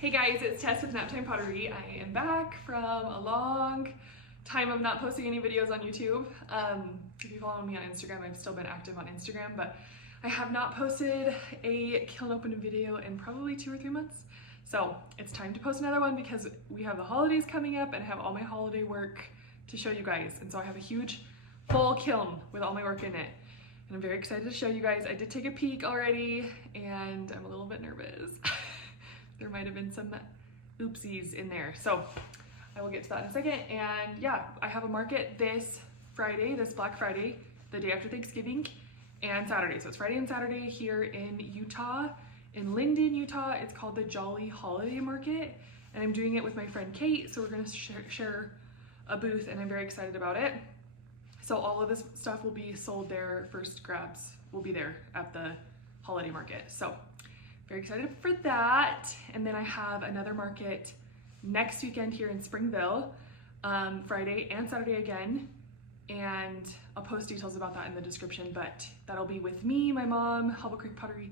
Hey guys, it's Tess with Naptime Pottery. I am back from a long time of not posting any videos on YouTube. If you follow me on Instagram, I've still been active on Instagram, but I have not posted a kiln opening video in probably 2 or 3 months. So it's time to post another one because we have the holidays coming up and I have all my holiday work to show you guys. And so I have a huge full kiln with all my work in it. And I'm very excited to show you guys. I did take a peek already and I'm a little bit nervous. There might have been some oopsies in there. So I will get to that in a second. And yeah, I have a market this Friday, this Black Friday, the day after Thanksgiving, and Saturday. So it's Friday and Saturday here in Utah, in Lindon, Utah. It's called the Jolley Holiday Market. And I'm doing it with my friend Kate. So we're gonna share a booth and I'm very excited about it. So all of this stuff will be sold there. First grabs will be there at the holiday market. So very excited for that. And then I have another market next weekend here in Springville, Friday and Saturday again. And I'll post details about that in the description, but that'll be with me, my mom, Hobble Creek Pottery,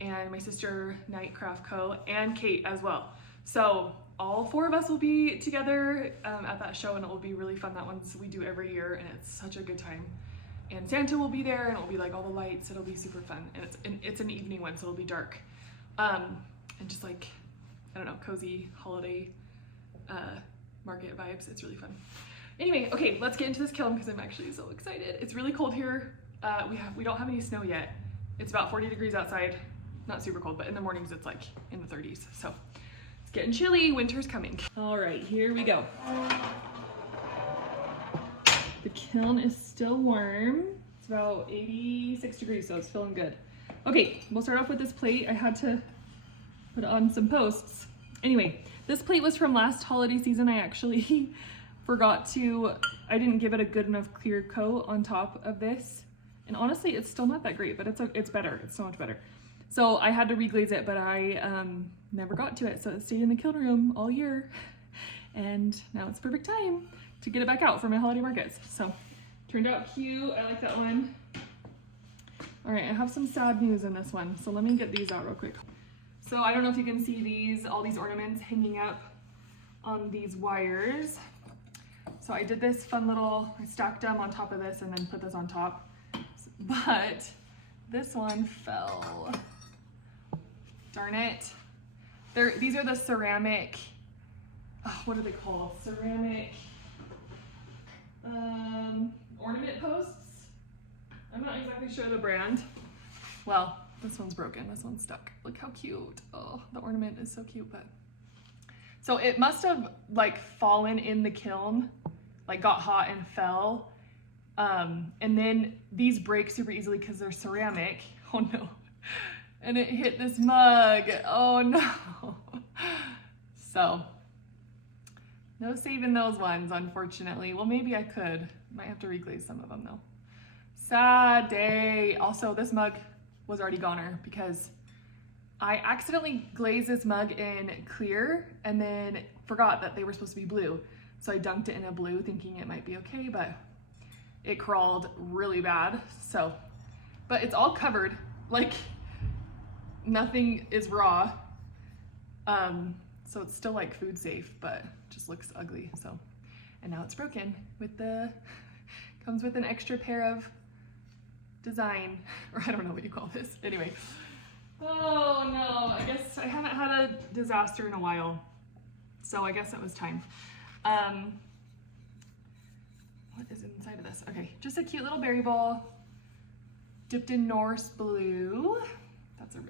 and my sister, Night Craft Co., and Kate as well. So all 4 of us will be together at that show, and it will be really fun. That one's we do every year, and it's such a good time. And Santa will be there, and it'll be like all the lights. It'll be super fun, and it's an evening one, so it'll be dark. And just like, I don't know, cozy holiday market vibes. It's really fun. Anyway, okay, let's get into this kiln because I'm actually so excited. It's really cold here. We don't have any snow yet. It's about 40 degrees outside. Not super cold, but in the mornings it's like in the 30s. So it's getting chilly. Winter's coming. All right, here we go. The kiln is still warm. It's about 86 degrees, so it's feeling good. Okay, we'll start off with this plate. I had to put on some posts. Anyway, this plate was from last holiday season. I actually I didn't give it a good enough clear coat on top of this. And honestly, it's still not that great, but it's better. It's so much better. So I had to reglaze it, but I never got to it. So it stayed in the kiln room all year. And now it's perfect time to get it back out for my holiday markets. So turned out cute. I like that one. All right, I have some sad news in this one. So let me get these out real quick. So I don't know if you can see all these ornaments hanging up on these wires. So I did this fun little, I stacked them on top of this and then put this on top. But this one fell. Darn it. These are the ceramic, what are they called? Ceramic ornament posts. I'm not exactly sure the brand. Well, this one's broken, this one's stuck. Look how cute. Oh, the ornament is so cute, but. So it must have like fallen in the kiln, like got hot and fell. And then these break super easily because they're ceramic. Oh no. And it hit this mug. Oh no. So, no saving those ones, unfortunately. Well, maybe I could. Might have to reglaze some of them though. Sad day. Also, this mug was already goner because I accidentally glazed this mug in clear and then forgot that they were supposed to be blue. So I dunked it in a blue thinking it might be okay, but it crawled really bad. So, but it's all covered, like nothing is raw. So it's still like food safe, but just looks ugly. So, and now it's broken comes with an extra pair of design, or I don't know what you call this. Anyway. Oh no, I guess I haven't had a disaster in a while. So I guess it was time. What is inside of this? Okay, just a cute little berry ball dipped in Norse blue.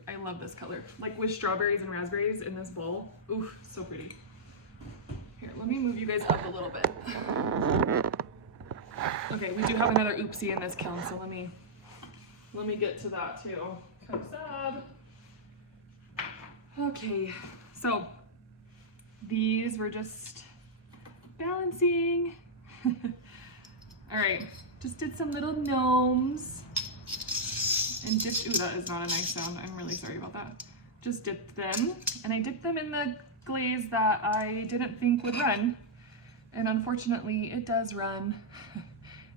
I love this color. Like with strawberries and raspberries in this bowl. Ooh, so pretty. Here, let me move you guys up a little bit. Okay, we do have another oopsie in this kiln, so let me get to that too. Kind of sad. Okay, so these were just balancing. All right, just did some little gnomes and dipped, ooh, that is not a nice sound. I'm really sorry about that. Just dipped them, and I dipped them in the glaze that I didn't think would run. And unfortunately it does run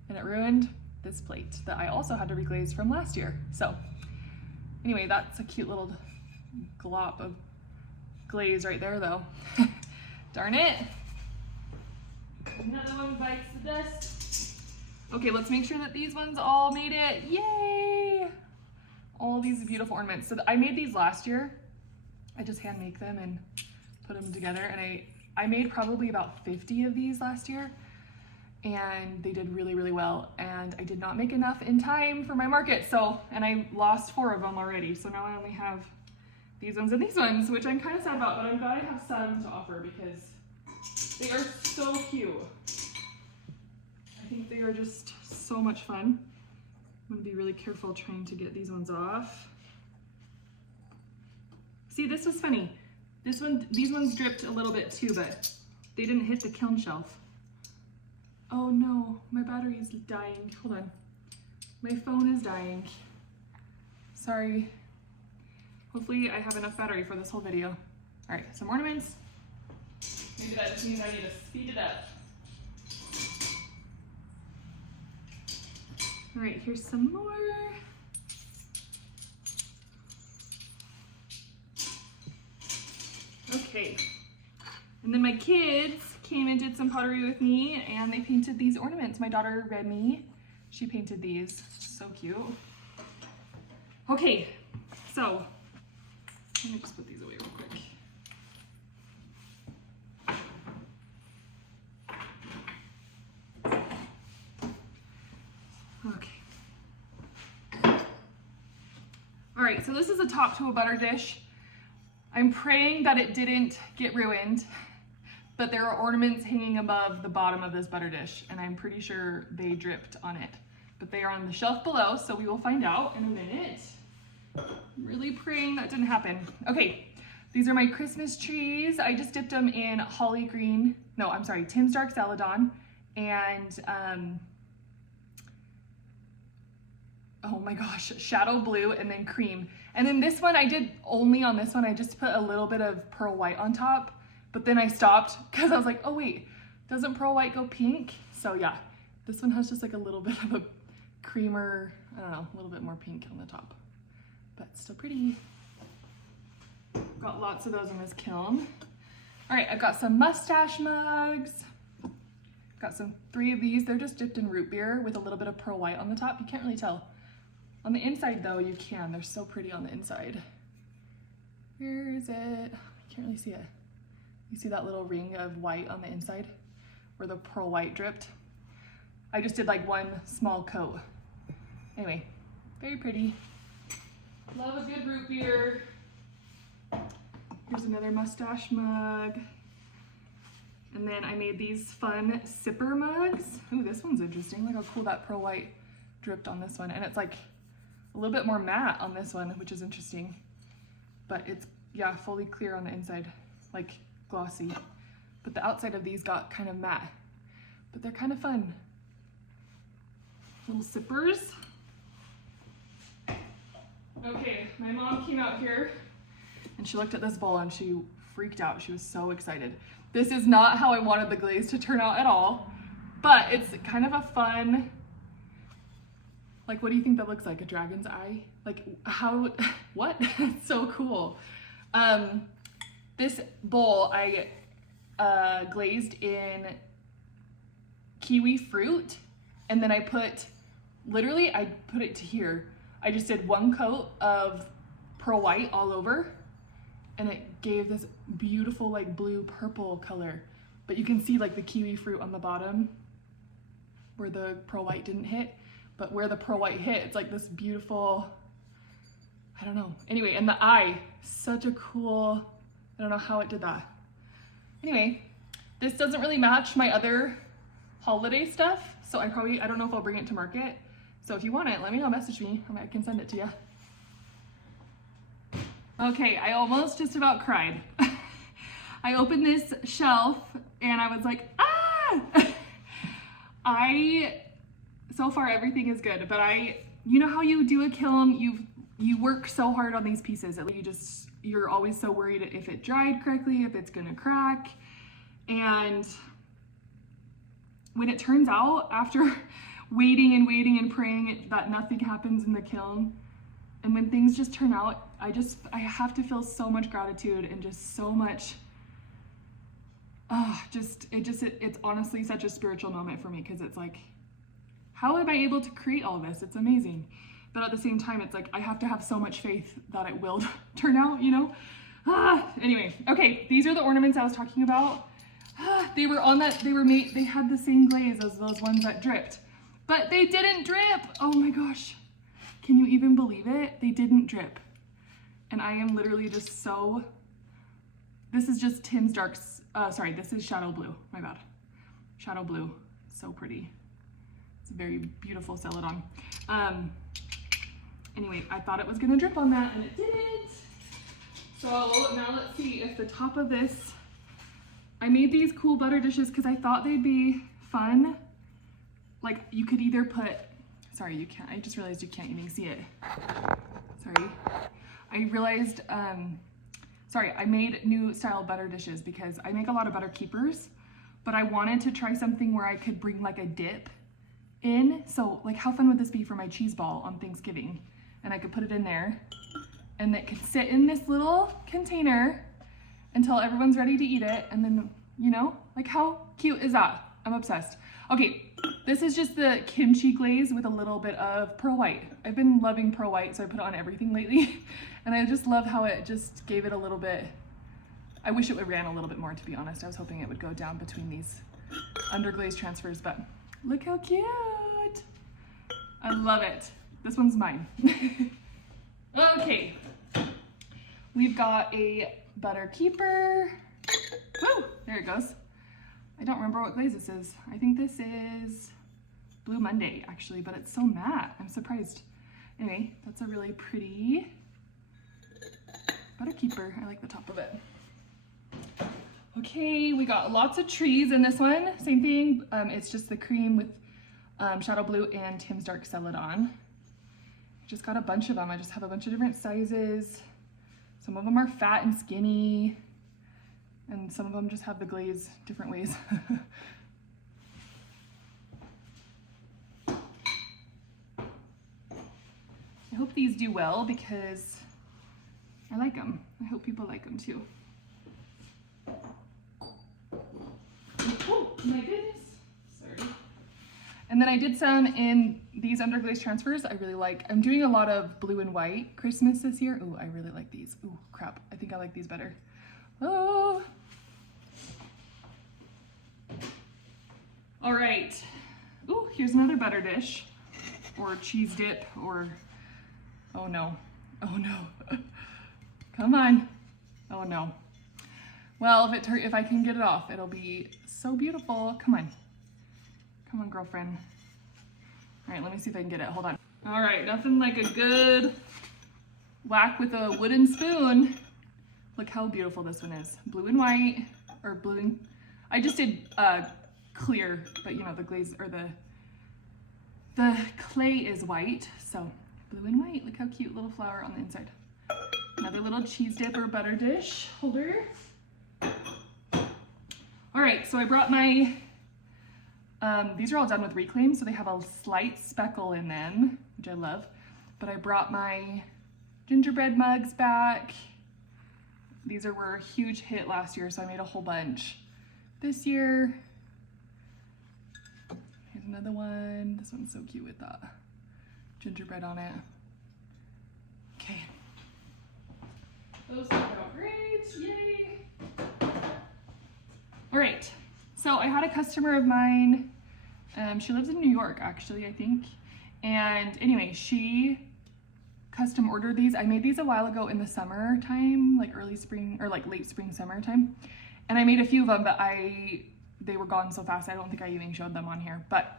and it ruined this plate that I also had to reglaze from last year. So anyway, that's a cute little glop of glaze right there though. Darn it. Another one bites the dust. Okay, let's make sure that these ones all made it. Yay! All these beautiful ornaments. So I made these last year. I just hand make them and put them together. And I made probably about 50 of these last year. And they did really, really well. And I did not make enough in time for my market. And I lost 4 of them already. So now I only have these ones and these ones, which I'm kind of sad about, but I'm glad I have some to offer because they are so cute. I think they are just so much fun. I'm gonna be really careful trying to get these ones off. See, this was funny. These ones dripped a little bit too, but they didn't hit the kiln shelf. Oh no, my battery is dying. Hold on. My phone is dying. Sorry. Hopefully I have enough battery for this whole video. All right, some ornaments. Maybe that just means I need to speed it up. All right, here's some more. Okay, and then my kids came and did some pottery with me and they painted these ornaments. My daughter Remy, she painted these, so cute. Okay, so let me just put these away real quick. Okay. All right, so this is a top to a butter dish. I'm praying that it didn't get ruined, but there are ornaments hanging above the bottom of this butter dish, and I'm pretty sure they dripped on it. But they are on the shelf below, so we will find out in a minute. I'm really praying that didn't happen. Okay, these are my Christmas trees. I just dipped them in holly green, no, I'm sorry, Tim's Dark Celadon, and oh my gosh, shadow blue, and then cream. And then this one, I did only on this one, I just put a little bit of pearl white on top, but then I stopped because I was like, oh wait, doesn't pearl white go pink? So yeah, this one has just like a little bit of a creamer, I don't know, a little bit more pink on the top, but still pretty. Got lots of those in this kiln. All right, I've got some mustache mugs. Got 3 of these. They're just dipped in root beer with a little bit of pearl white on the top. You can't really tell. On the inside though, you can. They're so pretty on the inside. Where is it? I can't really see it. You see that little ring of white on the inside where the pearl white dripped? I just did like one small coat. Anyway, very pretty. Love a good root beer. Here's another mustache mug. And then I made these fun sipper mugs. Ooh, this one's interesting. Look how cool that pearl white dripped on this one. And it's like a little bit more matte on this one, which is interesting. But it's, yeah, fully clear on the inside, like glossy. But the outside of these got kind of matte. But they're kind of fun. Little sippers. Okay, my mom came out here and she looked at this bowl and she freaked out. She was so excited. This is not how I wanted the glaze to turn out at all, but it's kind of a fun, like, what do you think that looks like? A dragon's eye? Like, how, what? It's so cool. This bowl I glazed in kiwi fruit, and then I put, literally, I put it to here. I just did one coat of pearl white all over, and it gave this beautiful like blue purple color. But you can see like the kiwi fruit on the bottom where the pearl white didn't hit, but where the pearl white hit, it's like this beautiful, I don't know. Anyway, and the eye, such a cool, I don't know how it did that. Anyway, this doesn't really match my other holiday stuff, so I don't know if I'll bring it to market. So if you want it, let me know, message me, I can send it to you. Okay, I almost just about cried. I opened this shelf and I was like, ah! So far everything is good, but you know how you do a kiln, you work so hard on these pieces, you're always so worried if it dried correctly, if it's gonna crack. And when it turns out, after waiting and praying that nothing happens in the kiln, and when things just turn out have to feel so much gratitude and just so much, it's honestly such a spiritual moment for me, because it's like, how am I able to create all this? It's amazing. But at the same time, it's like, I have to have so much faith that it will turn out, you know? Anyway, okay, these are the ornaments I was talking about. They had the same glaze as those ones that dripped, but they didn't drip. Oh my gosh. Can you even believe it? They didn't drip. And I am literally just so, this is just Tim's darks, this is Shadow Blue, my bad. Shadow Blue, so pretty. It's a very beautiful celadon. Anyway, I thought it was gonna drip on that and it didn't. So now let's see if the top of this, I made these cool butter dishes because I thought they'd be fun. Like you could either put, sorry, you can't, I just realized you can't even see it. Sorry. I realized, I made new style butter dishes because I make a lot of butter keepers, but I wanted to try something where I could bring like a dip in. So like how fun would this be for my cheese ball on Thanksgiving? And I could put it in there and it could sit in this little container until everyone's ready to eat it. And then, you know, like how cute is that? I'm obsessed. Okay, this is just the kimchi glaze with a little bit of pearl white. I've been loving pearl white, so I put it on everything lately. And I just love how it just gave it a little bit, I wish it would ran a little bit more, to be honest. I was hoping it would go down between these underglaze transfers, but look how cute. I love it. This one's mine. Okay, we've got a butter keeper. Woo, there it goes. I don't remember what glaze this is. I think this is Blue Monday, actually, but it's so matte. I'm surprised. Anyway, that's a really pretty butter keeper. I like the top of it. Okay, we got lots of trees in this one. Same thing. It's just the cream with Shadow Blue and Tim's Dark Celadon. Just got a bunch of them. I just have a bunch of different sizes. Some of them are fat and skinny, and some of them just have the glaze different ways. I hope these do well because I like them. I hope people like them too. Oh my goodness, sorry. And then I did some in these underglaze transfers. I really like, I'm doing a lot of blue and white Christmas this year. Ooh, I really like these. Ooh, crap, I think I like these better. Oh. All right. Ooh, here's another butter dish or cheese dip or, oh no, oh no. Come on, oh no. Well, if I can get it off, it'll be so beautiful. Come on. Come on, girlfriend. All right, let me see if I can get it. Hold on. All right, nothing like a good whack with a wooden spoon. Look how beautiful this one is. Blue and white, or blue and, I just did clear, but you know, the glaze, or the clay is white, so blue and white. Look how cute, little flower on the inside. Another little cheese dip or butter dish holder. All right, so I brought my, these are all done with reclaim, so they have a slight speckle in them, which I love. But I brought my gingerbread mugs back. These were a huge hit last year, so I made a whole bunch this year. Here's another one. This one's so cute with that gingerbread on it. Okay. Those turned out great, yay. All right, so I had a customer of mine, she lives in New York actually, I think. And anyway, she custom ordered these. I made these a while ago in the summertime, like early spring or like late spring, summertime. And I made a few of them, but they were gone so fast, I don't think I even showed them on here. But,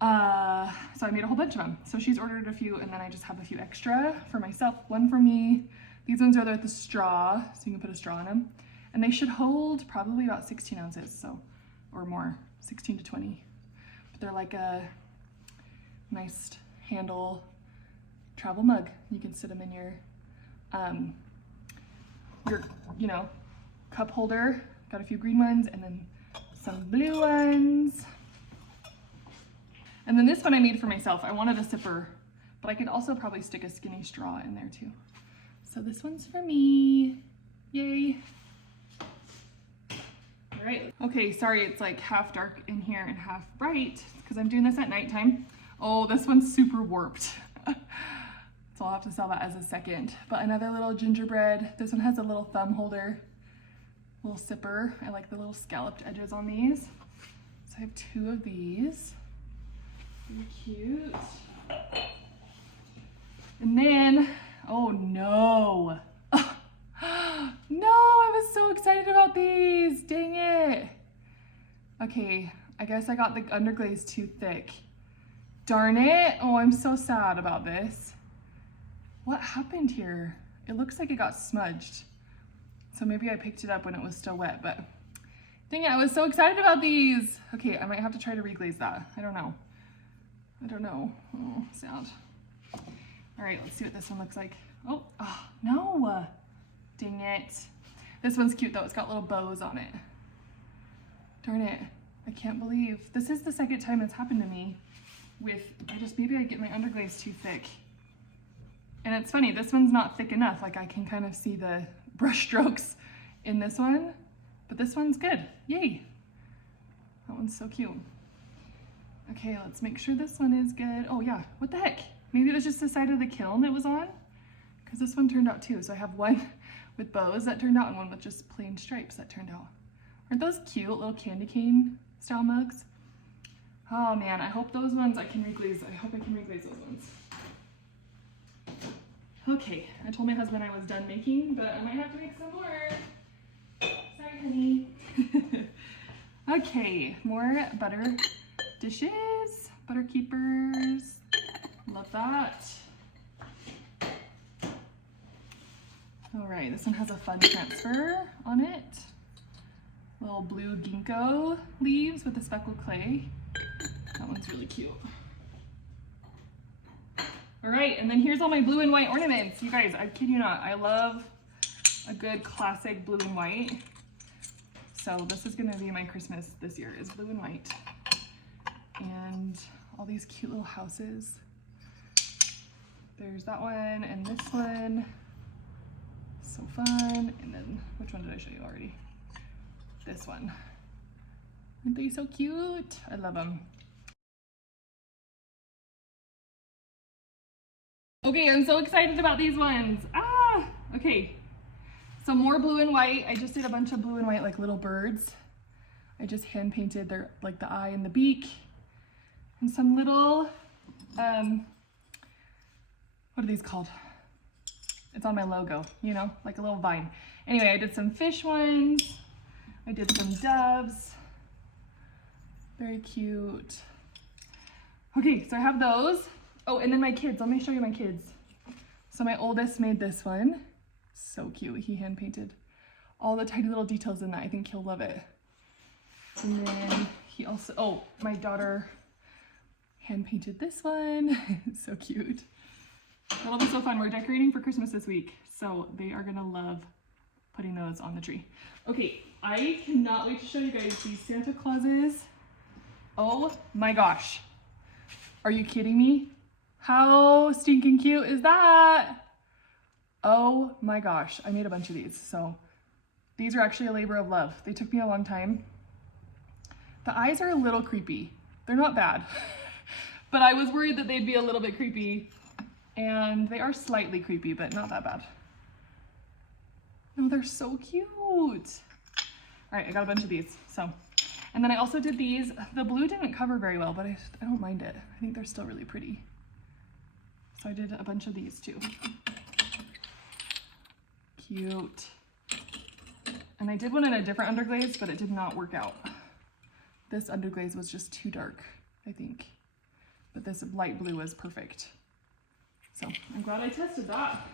so I made a whole bunch of them. So she's ordered a few, and then I just have a few extra for myself, one for me. These ones are with the straw, so you can put a straw in them. And they should hold probably about 16 ounces, so, or more, 16 to 20. But they're like a nice handle travel mug. You can sit them in your you know, cup holder. Got a few green ones and then some blue ones. And then this one I made for myself. I wanted a sipper, but I could also probably stick a skinny straw in there too. So this one's for me. Yay. All right. Okay, sorry, it's like half dark in here and half bright because I'm doing this at nighttime. Oh, this one's super warped. So I'll have to sell that as a second. But another little gingerbread. This one has a little thumb holder, little sipper. I like the little scalloped edges on these. So I have 2 of these. Very cute. And then, oh no. No, I was so excited about these. Dang it. Okay, I guess I got the underglaze too thick. Darn it. Oh, I'm so sad about this. What happened here? It looks like it got smudged. So maybe I picked it up when it was still wet, but dang it, I was so excited about these. Okay, I might have to try to reglaze that. I don't know. Oh, sad. All right, let's see what this one looks like. Oh, no. Dang it. This one's cute though. It's got little bows on it. Darn it. I can't believe. This is the second time it's happened to me with, maybe I get my underglaze too thick. And it's funny, this one's not thick enough. Like I can kind of see the brush strokes in this one, but this one's good. Yay. That one's so cute. Okay, let's make sure this one is good. Oh yeah, what the heck? Maybe it was just the side of the kiln it was on, because this one turned out too. So I have one with bows that turned out and one with just plain stripes that turned out. Aren't those cute little candy cane style mugs? Oh man, I hope those ones I can reglaze. I hope I can reglaze those ones. Okay, I told my husband I was done making, but I might have to make some more. Sorry, honey. Okay, more butter dishes, butter keepers. Love that. All right, this one has a fun transfer on it. Little blue ginkgo leaves with the speckled clay. That one's really cute. All right, and then here's all my blue and white ornaments. You guys, I kid you not, I love a good classic blue and white. So this is gonna be my Christmas this year, is blue and white. And all these cute little houses. There's that one and this one. So fun. And then, which one did I show you already? This one. Aren't they so cute? I love them. Okay, I'm so excited about these ones. Okay. So more blue and white. I just did a bunch of blue and white like little birds. I just hand painted their, like the eye and the beak. And some little, what are these called? It's on my logo, you know, like a little vine. Anyway, I did some fish ones. I did some doves. Very cute. Okay, so I have those. Oh, and then my kids. Let me show you my kids. So my oldest made this one. So cute. He hand painted all the tiny little details in that. I think he'll love it. And then he also, oh, my daughter hand painted this one. So cute. That'll be so fun. We're decorating for Christmas this week, so they are gonna love putting those on the tree. Okay, I cannot wait to show you guys these Santa Clauses. Oh my gosh. Are you kidding me? How stinking cute is that? Oh my gosh, I made a bunch of these. So these are actually a labor of love. They took me a long time. The eyes are a little creepy. They're not bad, but I was worried that they'd be a little bit creepy, and they are slightly creepy, but not that bad. No, they're so cute. All right, I got a bunch of these. So, and then I also did these. The blue didn't cover very well, but I don't mind it. I think they're still really pretty. So I did a bunch of these too. Cute. And I did one in a different underglaze, but it did not work out. This underglaze was just too dark, I think. But this light blue was perfect. So I'm glad I tested that.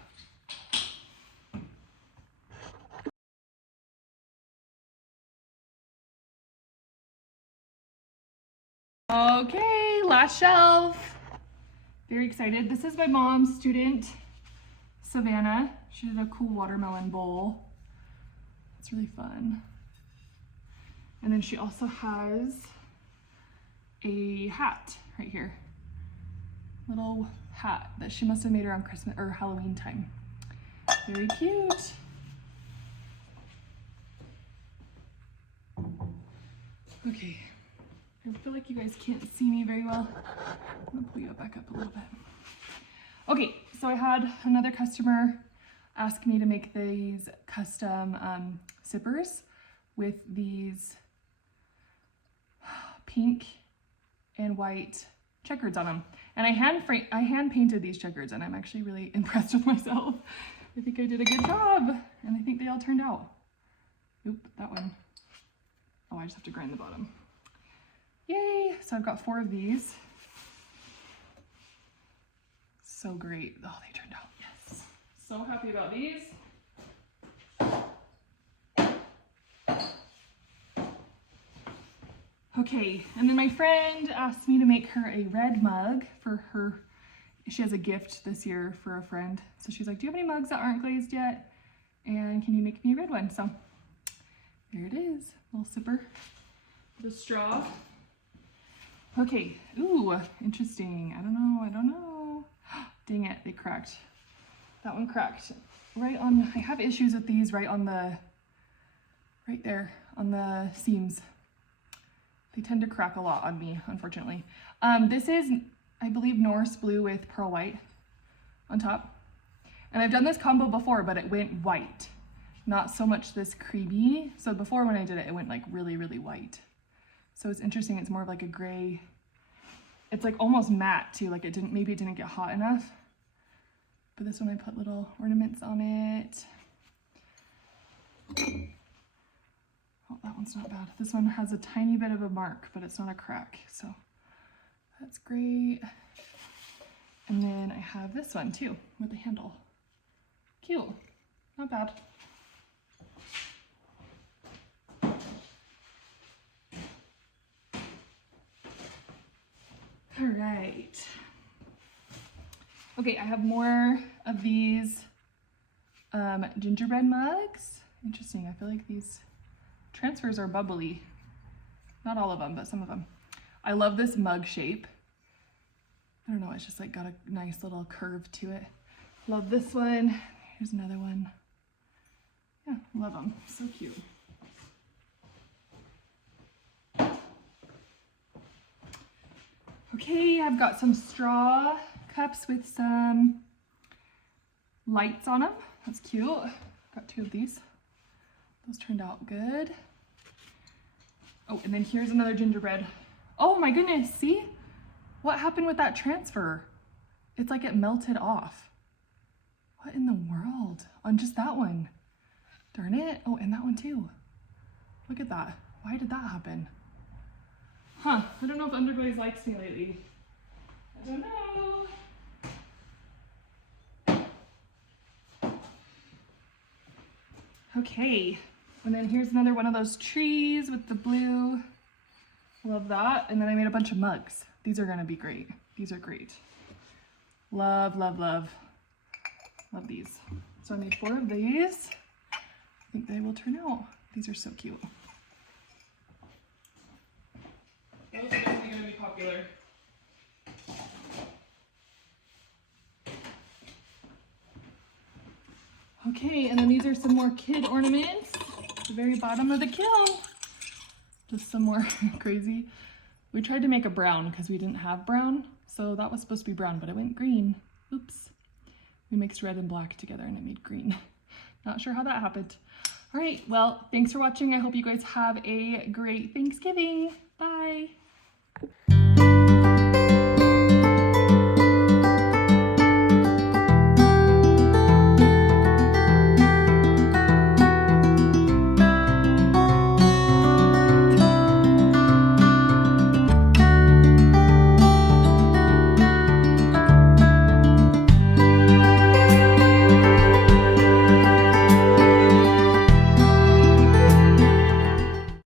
Okay, last shelf. Very excited. This is my mom's student, Savannah. She did a cool watermelon bowl. It's really fun. And then she also has a hat right here. Little hat that she must have made around Christmas or Halloween time. Very cute. Okay, I feel like you guys can't see me very well. I'm gonna pull you back up a little bit. Okay, so I had another customer ask me to make these custom zippers with these pink and white checkers on them. And I hand painted these checkers, and I'm actually really impressed with myself. I think I did a good job, and I think they all turned out. Oop, that one. Oh, I just have to grind the bottom. Yay! So I've got 4 of these. So great. Oh, they turned out. Yes. So happy about these. Okay, and then my friend asked me to make her a red mug for her. She has a gift this year for a friend. So she's like, do you have any mugs that aren't glazed yet? And can you make me a red one? So there it is, little sipper. The straw. Okay, ooh, interesting. I don't know. Dang it, they cracked. That one cracked. Right on, I have issues with these right there on the seams. They tend to crack a lot on me, unfortunately. This is, I believe, Norse blue with pearl white on top. And I've done this combo before, but it went white. Not so much this creamy. So before when I did it, it went like really, really white. So it's interesting, it's more of like a gray. It's like almost matte too, like maybe it didn't get hot enough. But this one I put little ornaments on it. Oh, that one's not bad. This one has a tiny bit of a mark, but it's not a crack, so that's great. And then I have this one too, with the handle. Cute, not bad. All right. Okay, I have more of these gingerbread mugs. Interesting, I feel like these transfers are bubbly. Not all of them, but some of them. I love this mug shape. I don't know, it's just like got a nice little curve to it. Love this one. Here's another one. Yeah, love them, so cute. Okay, I've got some straw cups with some lights on them. That's cute. Got 2 of these. Those turned out good. Oh, and then here's another gingerbread. Oh my goodness, see? What happened with that transfer? It's like it melted off. What in the world? On just that one. Darn it. Oh, and that one too. Look at that. Why did that happen? Huh, I don't know if Underglaze likes me lately. I don't know. Okay, and then here's another one of those trees with the blue. Love that. And then I made a bunch of mugs. These are gonna be great. These are great. Love, love, love. Love these. So I made 4 of these. I think they will turn out. These are so cute. Those are definitely gonna be popular. Okay, and then these are some more kid ornaments at the very bottom of the kiln. Just some more crazy. We tried to make a brown because we didn't have brown, so that was supposed to be brown, but it went green. Oops. We mixed red and black together and it made green. Not sure how that happened. All right, well, thanks for watching. I hope you guys have a great Thanksgiving. Bye.